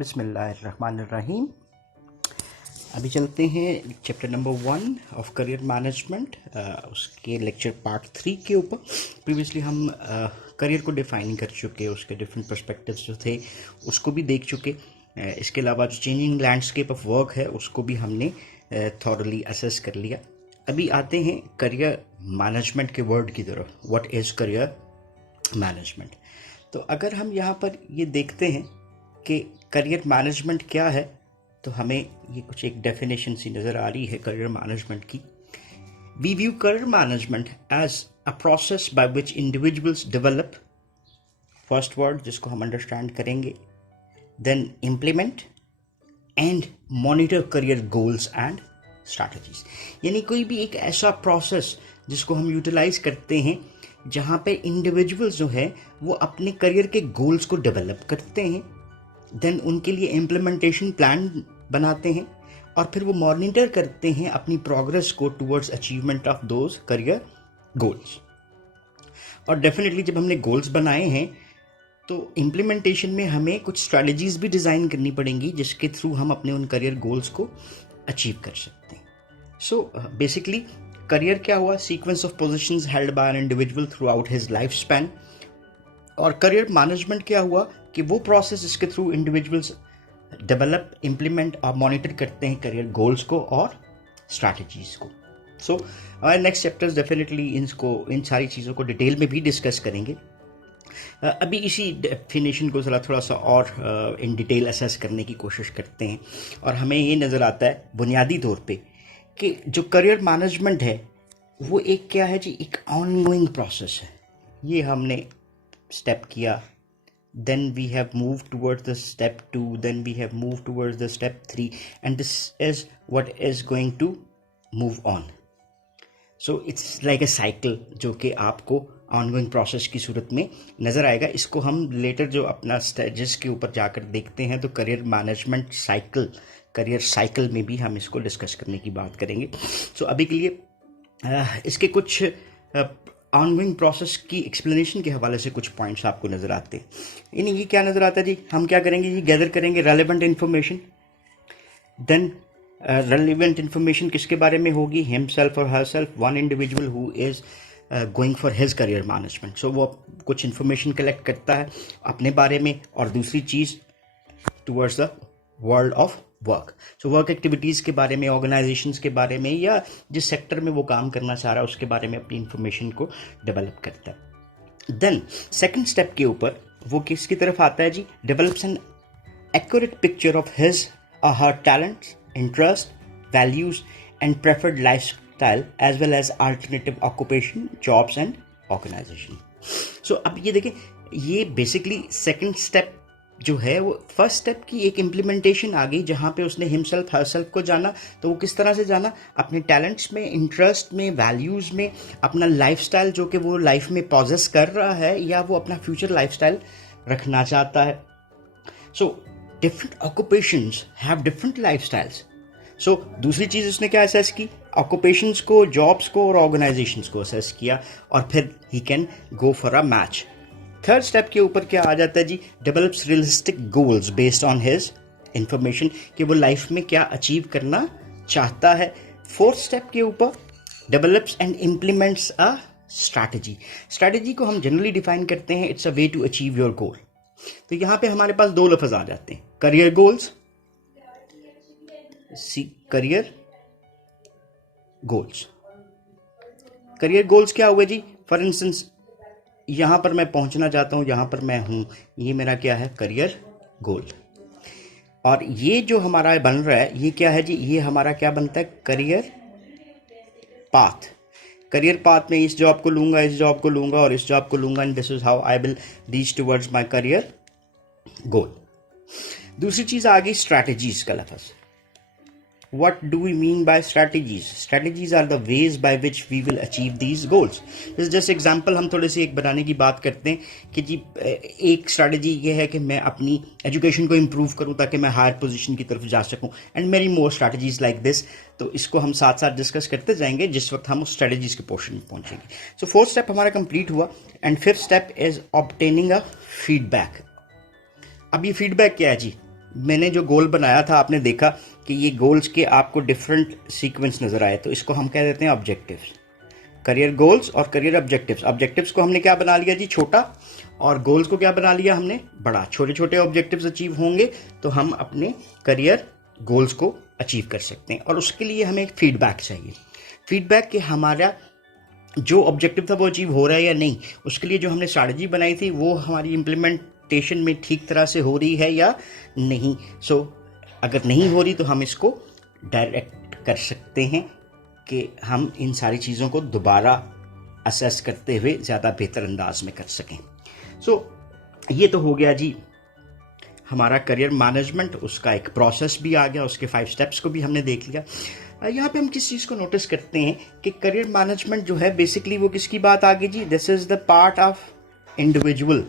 बिस्मिल्लाहिर्रहमानिर्रहीम। अभी चलते हैं chapter number 1 of career management, उसके लेक्चर पार्ट 3 के ऊपर। प्रीवियसली हम करियर को डिफाइन कर चुके, उसके डिफरेंट पर्सपेक्टिव्स जो थे उसको भी देख चुके। इसके अलावा जो चेंजिंग लैंडस्केप ऑफ वर्क है उसको भी हमने थॉरली असेस कर लिया। अभी आते हैं करियर मैनेजमेंट के वर्ड की तरफ। What is career management? तो अगर हम यहाँ पर ये देखते हैं कि करियर मैनेजमेंट क्या है, तो हमें ये कुछ एक डेफिनेशन सी नज़र आ रही है करियर मैनेजमेंट की। We view career management as a process by which individuals develop, first word जिसको हम अंडरस्टैंड करेंगे, then implement and monitor career goals and strategies. यानी कोई भी एक ऐसा प्रोसेस जिसको हम यूटिलाइज करते हैं जहाँ पे इंडिविजुअल्स जो है वो अपने करियर के गोल्स को डेवलप करते हैं, देन उनके लिए इम्प्लीमेंटेशन प्लान बनाते हैं और फिर वो मॉनिटर करते हैं अपनी प्रोग्रेस को towards achievement of those career goals. और डेफिनेटली जब हमने गोल्स बनाए हैं तो इम्प्लीमेंटेशन में हमें कुछ स्ट्रैटेजीज भी डिज़ाइन करनी पड़ेंगी जिसके थ्रू हम अपने उन करियर गोल्स को अचीव कर सकते हैं। सो बेसिकली करियर क्या हुआ? Sequence of positions held by an individual through out his life span. और करियर मैनेजमेंट क्या हुआ कि वो प्रोसेस जिसके थ्रू इंडिविजुअल्स डेवलप, इम्प्लीमेंट और मॉनिटर करते हैं करियर गोल्स को और स्ट्रैटेजीज को। So next chapters definitely in सारी चीज़ों को डिटेल में भी डिस्कस करेंगे। अभी इसी डेफिनेशन को थोड़ा सा और इन डिटेल असेस करने की कोशिश करते हैं और हमें ये नज़र आता है बुनियादी तौर पे कि जो करियर मैनेजमेंट है वो एक क्या है जी, एक ऑनगोइंग प्रोसेस है। ये हमने स्टेप किया, then we have moved towards the step 2, then we have moved towards the step 3, and this is what is going to move on. So it's like a cycle जो कि आपको ongoing process की सूरत में नज़र आएगा। इसको हम लेटर जो अपना स्टेजेस के ऊपर जाकर देखते हैं तो career management cycle, career cycle में भी हम इसको डिस्कस करने की बात करेंगे। सो अभी के लिए इसके कुछ ऑनगोइंग प्रोसेस की एक्सप्लेनेशन के हवाले से कुछ पॉइंट्स आपको नज़र आते हैं। यानी ये क्या नज़र आता है जी, हम क्या करेंगे, ये गैदर करेंगे relevant information. Then relevant information किसके बारे में होगी? हिमसेल्फ और herself, one individual who is going for his career management. So वो कुछ इन्फॉर्मेशन कलेक्ट करता है अपने बारे में, और दूसरी चीज़ towards the world of work. So work activities के बारे में, ऑर्गेनाइजेशंस के बारे में, या जिस सेक्टर में वो काम करना चाह रहा है उसके बारे में अपनी इंफॉर्मेशन को डेवलप करता है। देन सेकंड स्टेप के ऊपर वो किसकी तरफ आता है जी? Develops an accurate picture of his और her talents, interest, values and preferred lifestyle as well as alternative occupation, jobs and organization. So अब ये देखें, ये बेसिकली सेकंड स्टेप जो है वो फर्स्ट स्टेप की एक इम्प्लीमेंटेशन आ गई, जहाँ पे उसने हिमसेल्फ हरसेल्फ को जाना। तो वो किस तरह से जाना? अपने टैलेंट्स में, इंटरेस्ट में, वैल्यूज़ में, अपना लाइफस्टाइल जो कि वो लाइफ में पॉजेस कर रहा है या वो अपना फ्यूचर लाइफस्टाइल रखना चाहता है। So different occupations have different lifestyles. So दूसरी चीज़ उसने क्या असेस की? ऑक्यूपेशंस को, जॉब्स को और ऑर्गेनाइजेशंस को असेस किया, और फिर he can go for a match. Third step के ऊपर क्या आ जाता है जी? Develops realistic goals based on his information, कि वो लाइफ में क्या अचीव करना चाहता है। फोर्थ स्टेप के ऊपर develops and implements a strategy. Strategy को हम जनरली डिफाइन करते हैं, it's a way to achieve your goal. तो यहाँ पे हमारे पास दो लफ्ज आ जाते हैं, career goals, career goals. Career goals क्या हुए जी? फॉर इंस्टेंस यहाँ पर मैं पहुँचना चाहता हूँ, यहाँ पर मैं हूँ, ये मेरा क्या है? Career goal. और ये जो हमारा बन रहा है ये क्या है जी? ये हमारा क्या बनता है? Career path. करियर पाथ में इस जॉब को लूँगा, इस जॉब को लूँगा और इस जॉब को लूँगा, and this is how I will reach towards my career goal. दूसरी चीज़ आ गई स्ट्रैटेजीज का लफ्ज़। What do we mean by strategies? Strategies are the ways by which we will achieve these goals. जैसे एग्जाम्पल हम थोड़े से एक बनाने की बात करते हैं कि जी एक स्ट्रैटेजी ये है कि मैं अपनी एजुकेशन को इम्प्रूव करूं ताकि मैं हायर पोजीशन की तरफ जा सकूं, एंड मेरी मोर स्ट्रैटेजीज लाइक दिस। तो इसको हम साथ साथ डिस्कस करते जाएंगे जिस वक्त हम उस स्ट्रैटेजीज के पोर्शन में पहुंचेंगे। सो फोर्थ स्टेप हमारा कंप्लीट हुआ, and fifth step is obtaining a feedback. अब ये फीडबैक क्या है जी? मैंने जो गोल बनाया था आपने देखा कि ये गोल्स के आपको डिफरेंट सीक्वेंस नज़र आए, तो इसको हम कह देते हैं ऑब्जेक्टिव्स। करियर गोल्स और करियर ऑब्जेक्टिव्स। ऑब्जेक्टिव्स को हमने क्या बना लिया जी, छोटा, और गोल्स को क्या बना लिया हमने, बड़ा। छोटे छोटे ऑब्जेक्टिव्स अचीव होंगे तो हम अपने करियर गोल्स को अचीव कर सकते हैं। और उसके लिए हमें एक फीडबैक चाहिए। फीडबैक कि हमारा जो ऑब्जेक्टिव था वो अचीव हो रहा है या नहीं। उसके लिए जो हमने स्ट्रैटेजी बनाई थी वो हमारी इम्प्लीमेंटेशन में ठीक तरह से हो रही है या नहीं। अगर नहीं हो रही तो हम इसको डायरेक्ट कर सकते हैं कि हम इन सारी चीज़ों को दोबारा असेस करते हुए ज़्यादा बेहतर अंदाज में कर सकें। ये तो हो गया जी हमारा करियर मैनेजमेंट। उसका एक प्रोसेस भी आ गया, उसके 5 स्टेप्स को भी हमने देख लिया। यहाँ पे हम किस चीज़ को नोटिस करते हैं कि करियर मैनेजमेंट जो है बेसिकली वो किसकी बात आ गई जी, this is the part of individual.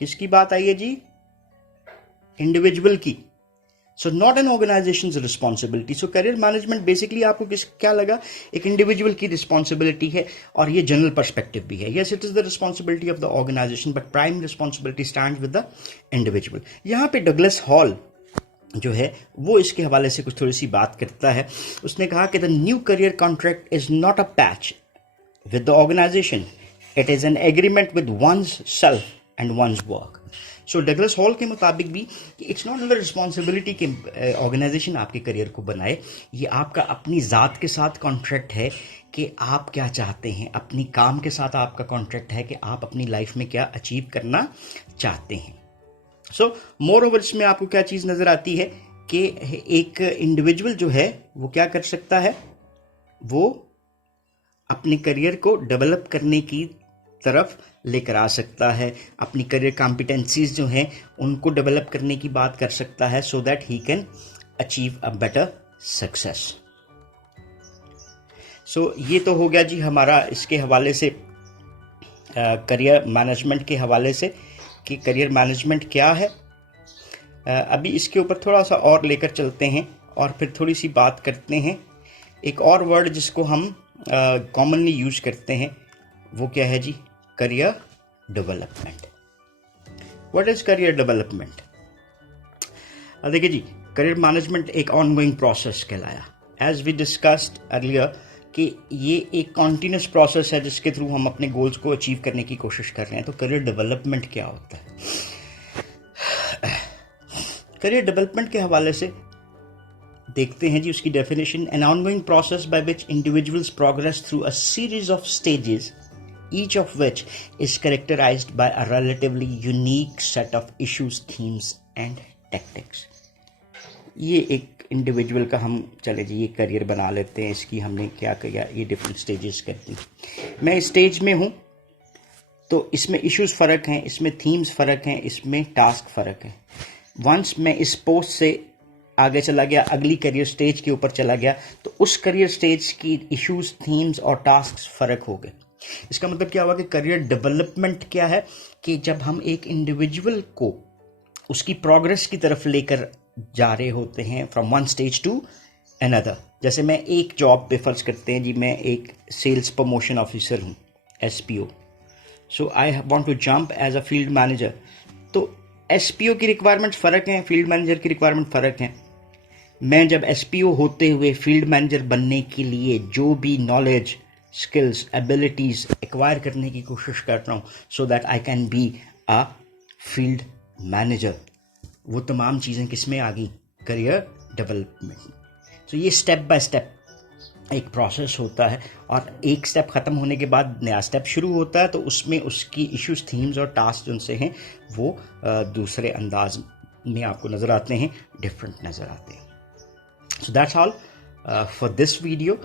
किसकी बात आई है जी, इंडिविजुअल की। So not an organizations responsibility. So career management basically आपको क्या लगा, एक इंडिविजुअल की रिस्पॉन्सिबिलिटी है, और ये जनरल पर्सपेक्टिव भी है। Yes, it is the responsibility of the organisation, but prime responsibility stands with the individual. यहाँ पे डगलस हॉल जो है वो इसके हवाले से कुछ थोड़ी सी बात करता है। उसने कहा कि the new career contract is not a patch with the organisation, it is an agreement with one's self and one's work. So Douglas Hall के मुताबिक भी इट्स नॉट द रिस्पॉन्सिबिलिटी कि ऑर्गेनाइजेशन आपके करियर को बनाए, ये आपका अपनी ज़ात के साथ कॉन्ट्रैक्ट है कि आप क्या चाहते हैं। अपनी काम के साथ आपका कॉन्ट्रैक्ट है कि आप अपनी लाइफ में क्या अचीव करना चाहते हैं। मोर ओवर इसमें आपको क्या चीज़ नज़र आती है कि एक इंडिविजुअल जो है वो क्या कर सकता है, वो अपने करियर को डेवलप करने की तरफ लेकर आ सकता है, अपनी करियर कॉम्पिटेंसीज जो हैं उनको डेवलप करने की बात कर सकता है, so that he can achieve a better success. ये तो हो गया जी हमारा इसके हवाले से, करियर मैनेजमेंट के हवाले से कि करियर मैनेजमेंट क्या है। अभी इसके ऊपर थोड़ा सा और लेकर चलते हैं और फिर थोड़ी सी बात करते हैं। एक और वर्ड जिसको हम कॉमनली यूज करते हैं वो क्या है जी, career development. What is career development? देखिए जी, करियर मैनेजमेंट एक ऑनगोइंग प्रोसेस कहलाया, एज वी डिस्कस्ड अर्लियर कि ये एक कॉन्टीन्यूस प्रोसेस है जिसके थ्रू हम अपने गोल्स को अचीव करने की कोशिश कर रहे हैं। तो करियर डेवलपमेंट क्या होता है? करियर डेवलपमेंट के हवाले से देखते हैं जी उसकी definition, an ongoing process by which individuals progress through a series of stages, each of which is characterized by a relatively unique set of issues, themes and tactics। ये एक इंडिविजुअल का हम चले जी ये करियर बना लेते हैं, इसकी हमने क्या किया, ये डिफरेंट स्टेजेस करती। मैं इस स्टेज में हूँ तो इसमें इश्यूज फ़र्क हैं, इसमें थीम्स फ़र्क हैं, इसमें टास्क फ़र्क है। वंस मैं इस पोस्ट से आगे चला गया, अगली करियर स्टेज के ऊपर चला गया, तो उस करियर स्टेज की इश्यूज, थीम्स और टास्क फ़र्क हो गए। इसका मतलब क्या हुआ कि करियर डेवलपमेंट क्या है कि जब हम एक इंडिविजुअल को उसकी प्रोग्रेस की तरफ लेकर जा रहे होते हैं from one stage to another. जैसे मैं एक जॉब पे फर्ज करते हैं जी, मैं एक सेल्स प्रमोशन ऑफिसर हूँ, SPO। So I want to jump as a field manager. तो SPO की रिक्वायरमेंट फ़र्क हैं, फील्ड मैनेजर की रिक्वायरमेंट फ़र्क हैं। मैं जब SPO होते हुए फील्ड मैनेजर बनने के लिए जो भी नॉलेज, स्किल्स, एबिलिटीज़ एक्वायर करने की कोशिश कर रहा हूँ so that I can be a field manager, वो तमाम चीज़ें किस में आ गई, करियर डेवलपमेंट। ये स्टेप बाय स्टेप एक प्रोसेस होता है और एक स्टेप ख़त्म होने के बाद नया स्टेप शुरू होता है, तो उसमें उसकी इश्यूज, थीम्स और टास्क जिनसे हैं वो दूसरे अंदाज में आपको नज़र आते हैं, डिफरेंट नज़र आते हैं। So that's all for this video.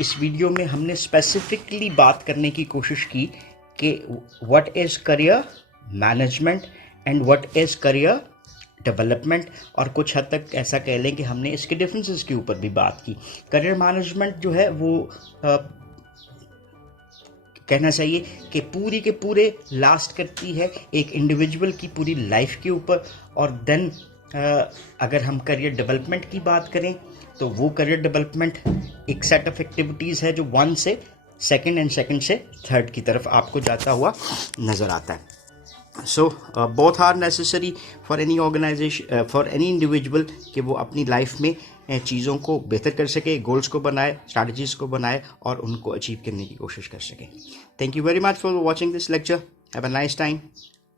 इस वीडियो में हमने स्पेसिफिकली बात करने की कोशिश की कि what is career management and what is career development, और कुछ हद तक ऐसा कह लें कि हमने इसके डिफरेंसेस के ऊपर भी बात की। करियर मैनेजमेंट जो है वो कहना चाहिए कि पूरी के पूरे लास्ट करती है एक इंडिविजुअल की पूरी लाइफ के ऊपर, और देन अगर हम करियर डेवलपमेंट की बात करें तो वो करियर डेवलपमेंट एक सेट ऑफ एक्टिविटीज़ है जो 1 से 2nd एंड 2nd से 3rd की तरफ आपको जाता हुआ नज़र आता है। So both are necessary for any organisation, for any individual, कि वो अपनी लाइफ में चीज़ों को बेहतर कर सके, गोल्स को बनाए, स्ट्रैटेजीज को बनाए और उनको अचीव करने की कोशिश कर सके। Thank you very much for watching this lecture. Have a nice time.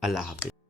अल्लाह हाफिज़।